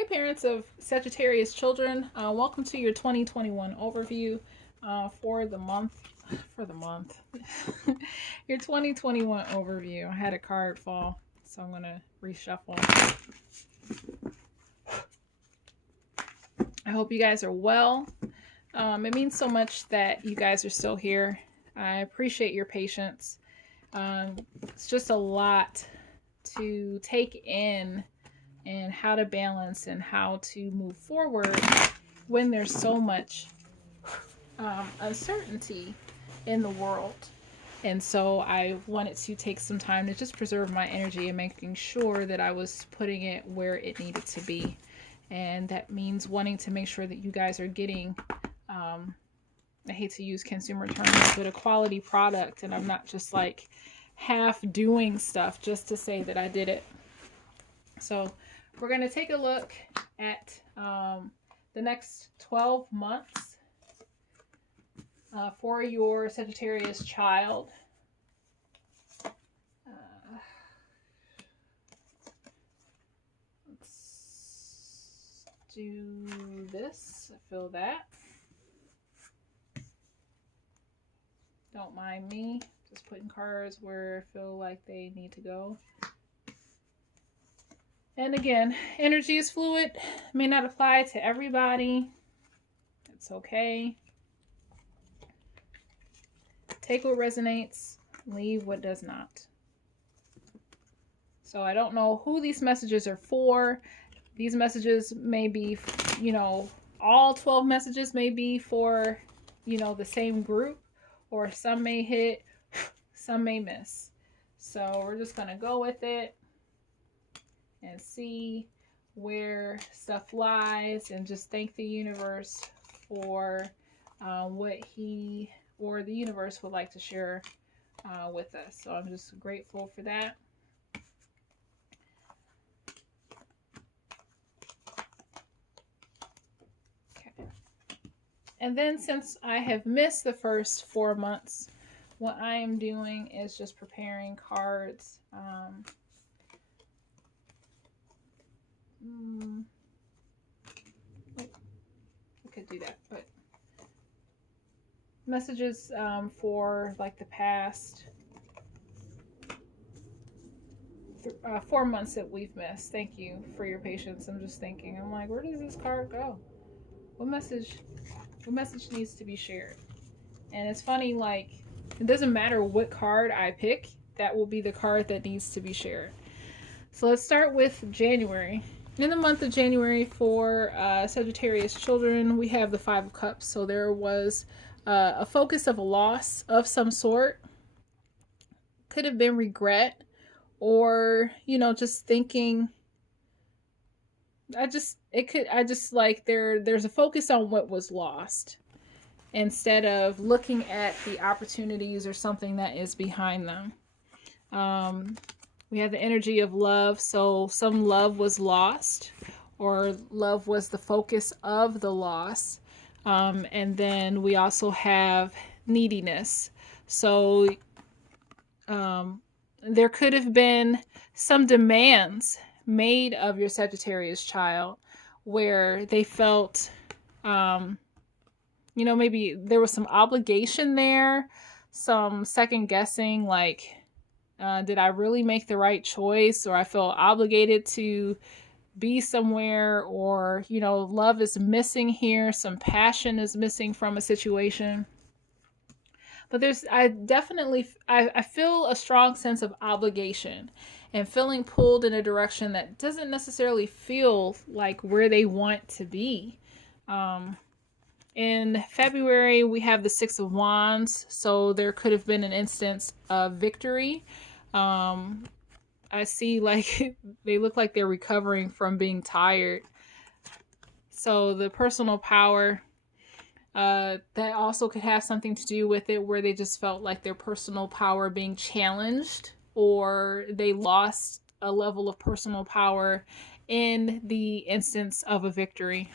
Hey parents of Sagittarius children, welcome to your 2021 overview for the month, your 2021 overview. I had a card fall, so I'm going to reshuffle. I hope you guys are well. It means so much that you guys are still here. I appreciate your patience. It's just a lot to take in and how to balance and how to move forward when there's so much uncertainty in the world. And so I wanted to take some time to just preserve my energy and making sure that I was putting it where it needed to be. And that means wanting to make sure that you guys are getting, I hate to use consumer terms, but a quality product. And I'm not just like half doing stuff just to say that I did it. So we're going to take a look at the next 12 months for your Sagittarius child. Let's do this. I feel that. Don't mind me. Just putting cards where I feel like they need to go. And again, energy is fluid. May not apply to everybody. It's okay. Take what resonates, leave what does not. So I don't know who these messages are for. These messages may be, all 12 messages may be for, the same group, or some may hit, some may miss. So we're just going to go with it and see where stuff lies and just thank the universe for what he or the universe would like to share with us. So I'm just grateful for that. Okay. And then since I have missed the first 4 months, what I am doing is just preparing cards. I could do that, but messages for like the past 4 months that we've missed. Thank you for your patience. I'm just thinking, I'm like, where does this card go? What message needs to be shared? And it's funny, like, it doesn't matter what card I pick, that will be the card that needs to be shared. So let's start with January. In the month of January for Sagittarius children, we have the Five of Cups. So there was a focus of a loss of some sort. Could have been regret, or just thinking. There's a focus on what was lost instead of looking at the opportunities or something that is behind them. We have the energy of love. So some love was lost, or love was the focus of the loss. And then we also have neediness. So there could have been some demands made of your Sagittarius child where they felt, maybe there was some obligation there, some second guessing, like, did I really make the right choice? Or I feel obligated to be somewhere, or, love is missing here. Some passion is missing from a situation. But I feel a strong sense of obligation and feeling pulled in a direction that doesn't necessarily feel like where they want to be. In February, we have the Six of Wands. So there could have been an instance of victory. I see like they look like they're recovering from being tired. So the personal power, that also could have something to do with it, where they just felt like their personal power being challenged, or they lost a level of personal power in the instance of a victory.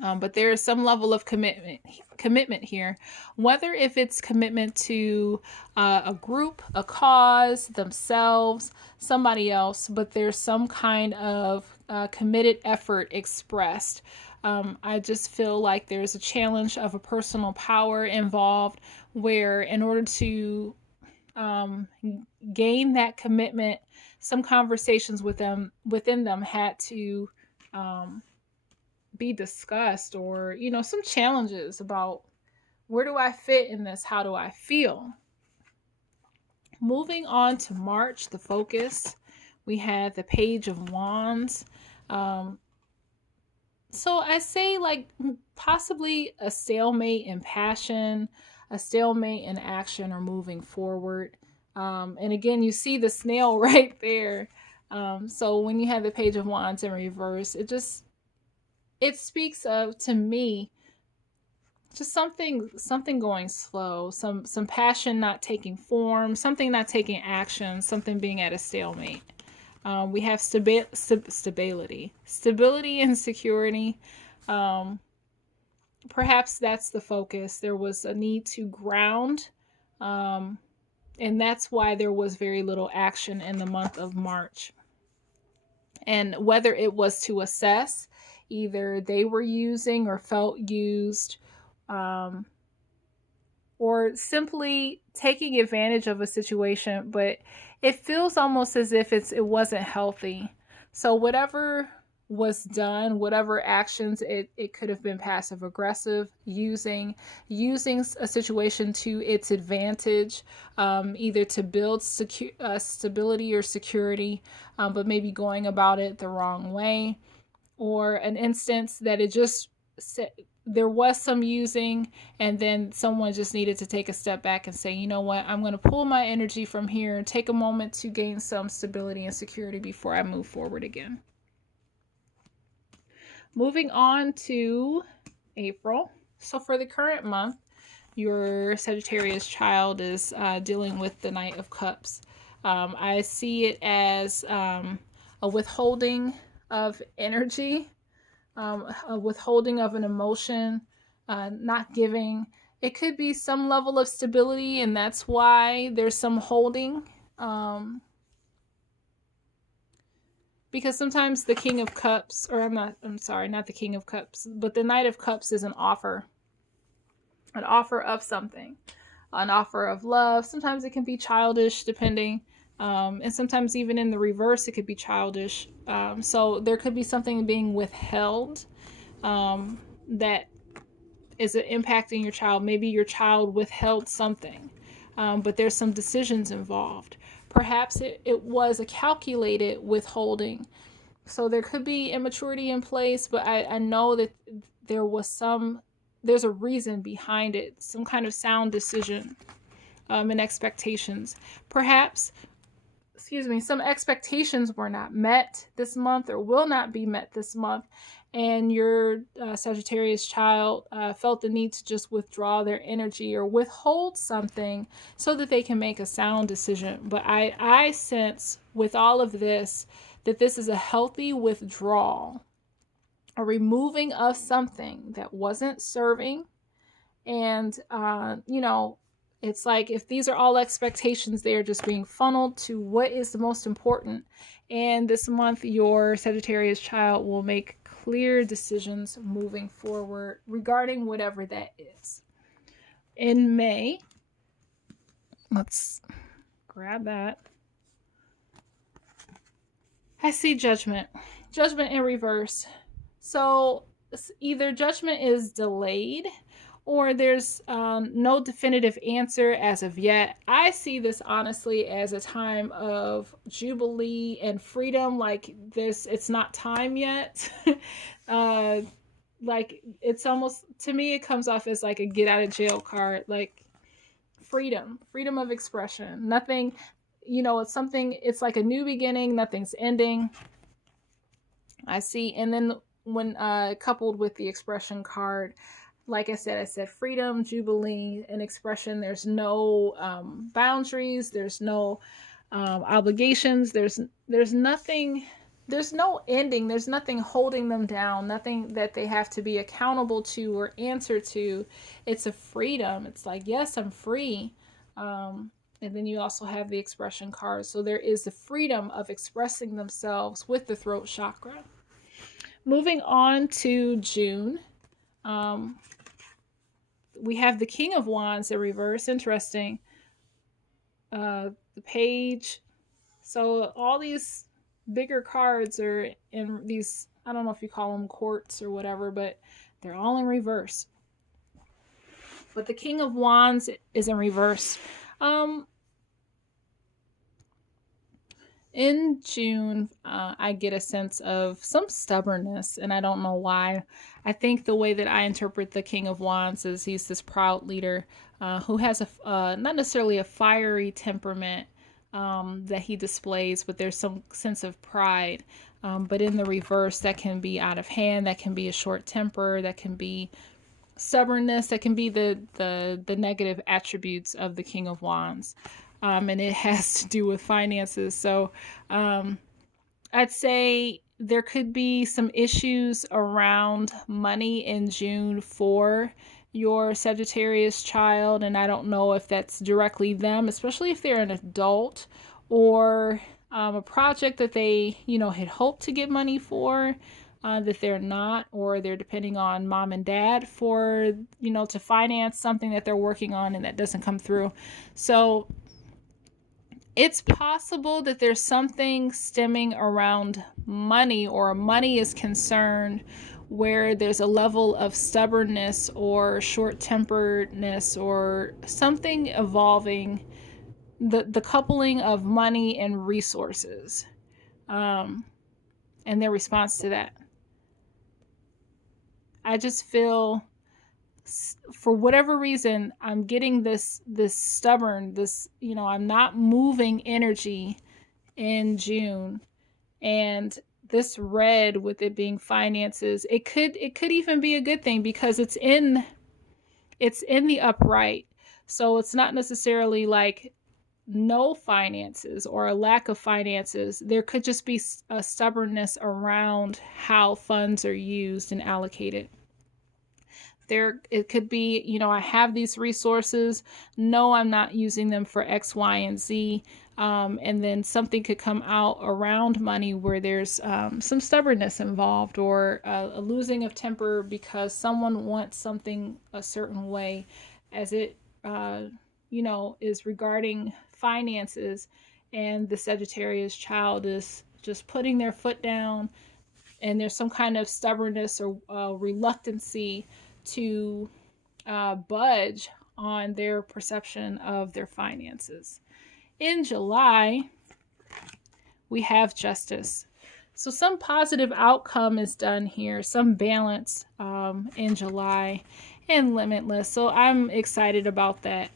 But there is some level of commitment here, whether if it's commitment to a group, a cause, themselves, somebody else, but there's some kind of committed effort expressed. I just feel like there's a challenge of a personal power involved where, in order to um, gain that commitment, some conversations within them had to um, be discussed, or some challenges about where do I fit in this? How do I feel? Moving on to March, the focus, we had the Page of Wands. Um, so I say, like, possibly a stalemate in passion, a stalemate in action or moving forward. And again, you see the snail right there. So when you have the Page of Wands in reverse, it speaks of, to me, just something going slow, some passion not taking form, something not taking action, something being at a stalemate. We have stability and security. Perhaps that's the focus. There was a need to ground, and that's why there was very little action in the month of March. And whether it was to assess, either they were using or felt used, um, or simply taking advantage of a situation, but it feels almost as if it wasn't healthy. So whatever was done, whatever actions, it could have been passive aggressive, using a situation to its advantage, either to build stability or security, but maybe going about it the wrong way, or an instance that it just there was some using, and then someone just needed to take a step back and say, you know what, I'm going to pull my energy from here and take a moment to gain some stability and security before I move forward again. Moving on to April. So for the current month, your Sagittarius child is dealing with the Knight of Cups. I see it as a withholding of energy, a withholding of an emotion, not giving. It could be some level of stability, and that's why there's some holding. Because sometimes the King of Cups, or I'm sorry, not the King of Cups, but the Knight of Cups is an offer of something, an offer of love. Sometimes it can be childish, depending. And sometimes even in the reverse, it could be childish. So there could be something being withheld that is impacting your child. Maybe your child withheld something, but there's some decisions involved. Perhaps it was a calculated withholding. So there could be immaturity in place, but I know that there's a reason behind it, some kind of sound decision, and expectations. Perhaps, some expectations were not met this month or will not be met this month, and your Sagittarius child felt the need to just withdraw their energy or withhold something so that they can make a sound decision. But I sense with all of this that this is a healthy withdrawal, a removing of something that wasn't serving. And, it's like, if these are all expectations, they are just being funneled to what is the most important. And this month, your Sagittarius child will make clear decisions moving forward regarding whatever that is. In May, let's grab that. I see Judgment in reverse. So either Judgment is delayed, or there's no definitive answer as of yet. I see this honestly as a time of jubilee and freedom. Like it's not time yet. Like it's almost, to me, it comes off as like a get out of jail card. Like freedom of expression. Nothing, it's like a new beginning. Nothing's ending. I see. And then when coupled with the expression card, like I said freedom, jubilee, and expression. There's no boundaries. There's no obligations. There's nothing. There's no ending. There's nothing holding them down. Nothing that they have to be accountable to or answer to. It's a freedom. It's like, yes, I'm free. And then you also have the expression card. So there is the freedom of expressing themselves with the throat chakra. Moving on to June, um, we have the King of Wands in reverse. Interesting. The page. So all these bigger cards are in these, I don't know if you call them courts or whatever, but they're all in reverse. But the King of Wands is in reverse. In June, I get a sense of some stubbornness, and I don't know why. I think the way that I interpret the King of Wands is he's this proud leader who has not necessarily a fiery temperament that he displays, but there's some sense of pride. But in the reverse, that can be out of hand, that can be a short temper, that can be stubbornness, that can be the negative attributes of the King of Wands. And it has to do with finances. So I'd say there could be some issues around money in June for your Sagittarius child, and I don't know if that's directly them, especially if they're an adult, or a project that they, had hoped to get money for, that they're not, or they're depending on mom and dad for, to finance something that they're working on and that doesn't come through. So it's possible that there's something stemming around money, or money is concerned, where there's a level of stubbornness or short-temperedness or something evolving, the coupling of money and resources, and their response to that. I just feel, for whatever reason, I'm getting this stubborn, I'm not moving energy in June. And this red, with it being finances, it could even be a good thing, because it's in the upright. So it's not necessarily like no finances or a lack of finances. There could just be a stubbornness around how funds are used and allocated. It could be, I have these resources. No, I'm not using them for X, Y, and Z. And then something could come out around money where there's some stubbornness involved, or a losing of temper because someone wants something a certain way, as it, is regarding finances, and the Sagittarius child is just putting their foot down, and there's some kind of stubbornness or reluctancy to budge on their perception of their finances. In July, we have Justice. So some positive outcome is done here, some balance in July, and Limitless. So I'm excited about that.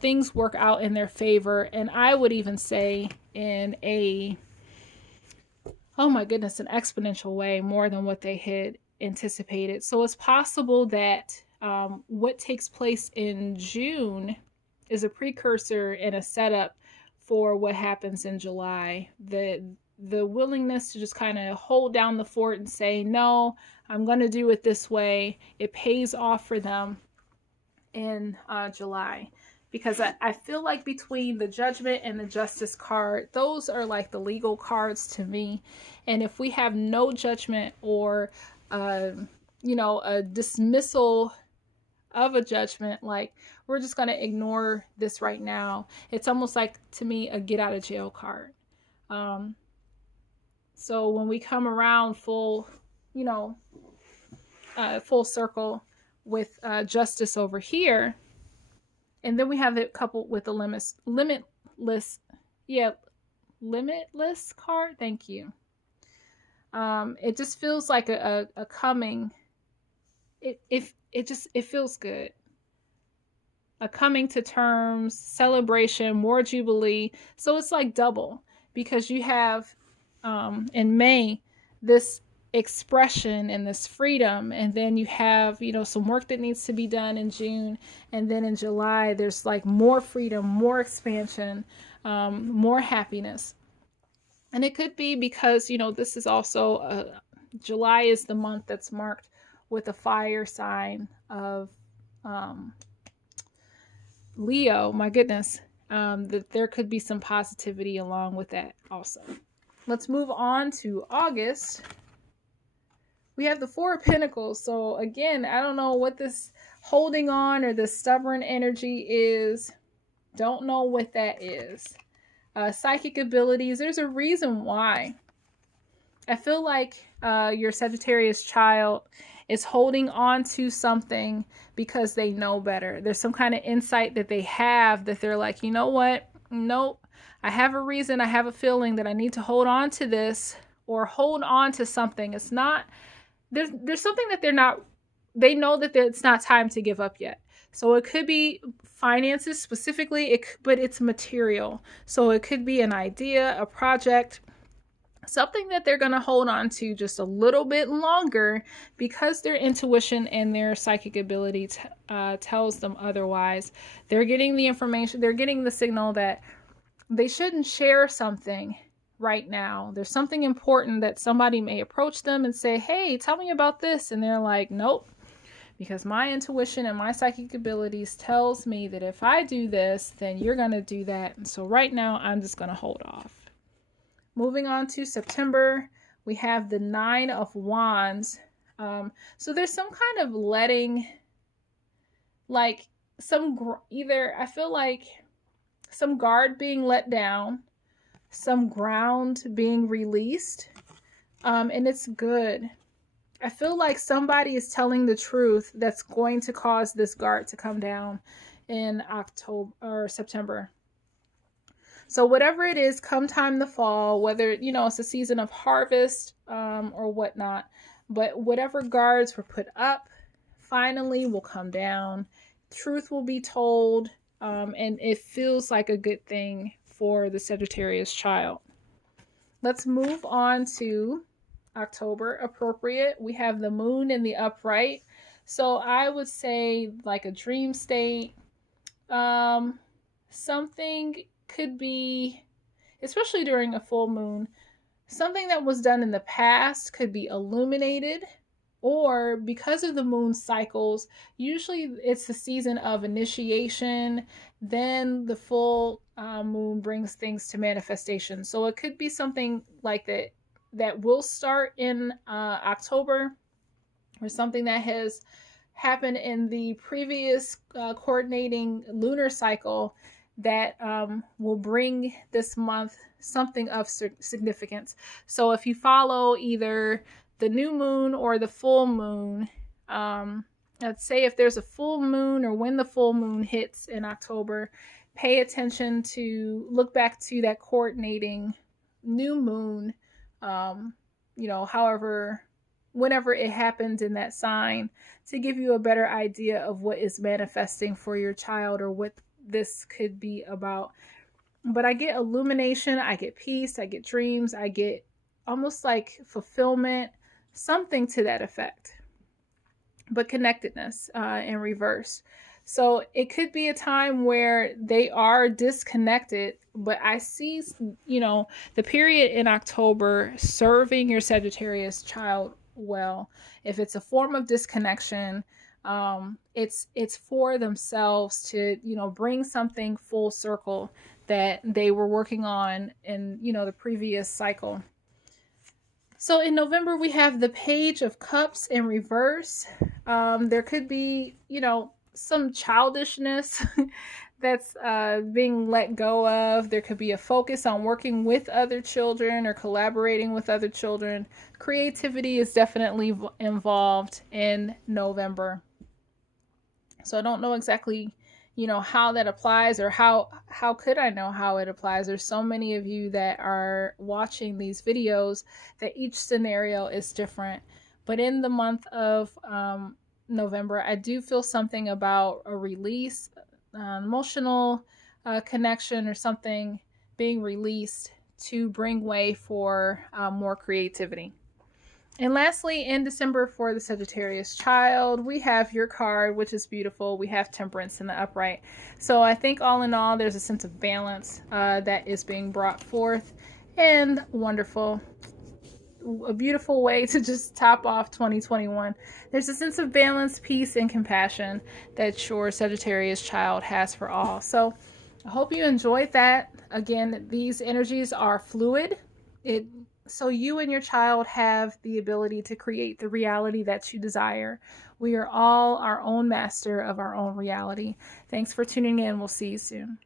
Things work out in their favor, and I would even say in oh my goodness, an exponential way, more than what they had anticipated. So it's possible that what takes place in June is a precursor and a setup for what happens in July. The willingness to just kind of hold down the fort and say, no, I'm going to do it this way. It pays off for them in July. Because I feel like between the Judgment and the Justice card, those are like the legal cards to me. And if we have no judgment, or a dismissal of a judgment, like, we're just going to ignore this right now, it's almost like, to me, a get out of jail card. So when we come around full circle with Justice over here, and then we have it coupled with the limitless card. Thank you. It just feels like a coming. It feels good. A coming to terms, celebration, more jubilee. So it's like double, because you have in May this expression and this freedom, and then you have some work that needs to be done in June, and then in July there's like more freedom, more expansion, more happiness. And it could be because this is also July is the month that's marked with a fire sign of Leo. My goodness, that there could be some positivity along with that also. Let's move on to August. we have the Four of Pentacles. So again, I don't know what this holding on or this stubborn energy is. Don't know what that is. Psychic abilities, there's a reason why. I feel like your Sagittarius child is holding on to something because they know better. There's some kind of insight that they have that they're like, you know what? Nope. I have a reason. I have a feeling that I need to hold on to this or hold on to something. It's not, there's something that they know that it's not time to give up yet. So it could be finances specifically, but it's material. So it could be an idea, a project, something that they're going to hold on to just a little bit longer because their intuition and their psychic ability tells them otherwise. They're getting the information, they're getting the signal that they shouldn't share something right now. There's something important that somebody may approach them and say, hey, tell me about this. And they're like, nope, because my intuition and my psychic abilities tells me that if I do this, then you're going to do that. And so right now I'm just going to hold off. Moving on to September, we have the Nine of Wands. So there's some kind of letting, like I feel like some guard being let down, some ground being released, and it's good. I feel like somebody is telling the truth that's going to cause this guard to come down in October or September. So whatever it is, come time the fall, whether, it's a season of harvest or whatnot, but whatever guards were put up finally will come down. Truth will be told, and it feels like a good thing for the Sagittarius child. Let's move on to October. Appropriate. We have the moon in the upright. So I would say like a dream state. Something could be, especially during a full moon, something that was done in the past could be illuminated, or because of the moon cycles, usually it's the season of initiation, then the full moon brings things to manifestation. So it could be something like that will start in October, or something that has happened in the previous coordinating lunar cycle that will bring this month something of significance. So if you follow either the new moon or the full moon, let's say if there's a full moon or when the full moon hits in October, pay attention to look back to that coordinating new moon, whenever it happens in that sign, to give you a better idea of what is manifesting for your child or what this could be about. But I get illumination, I get peace, I get dreams, I get almost like fulfillment, something to that effect, but connectedness in reverse. So it could be a time where they are disconnected, but I see, the period in October serving your Sagittarius child well. If it's a form of disconnection, it's for themselves to, bring something full circle that they were working on in, the previous cycle. So in November, we have the Page of Cups in reverse. There could be, some childishness that's being let go of. There could be a focus on working with other children or collaborating with other children. Creativity is definitely involved in November. So I don't know exactly, how that applies, or how could I know how it applies? There's so many of you that are watching these videos that each scenario is different. But in the month of November, I do feel something about a release, emotional connection, or something being released to bring way for more creativity. And lastly, in December for the Sagittarius child, we have your card, which is beautiful. We have Temperance in the upright. So I think all in all, there's a sense of balance that is being brought forth, and wonderful. A beautiful way to just top off 2021. There's a sense of balance, peace, and compassion that your Sagittarius child has for all. So I hope you enjoyed that. Again, these energies are fluid. It So you and your child have the ability to create the reality that you desire. We are all our own master of our own reality. Thanks for tuning in. We'll see you soon.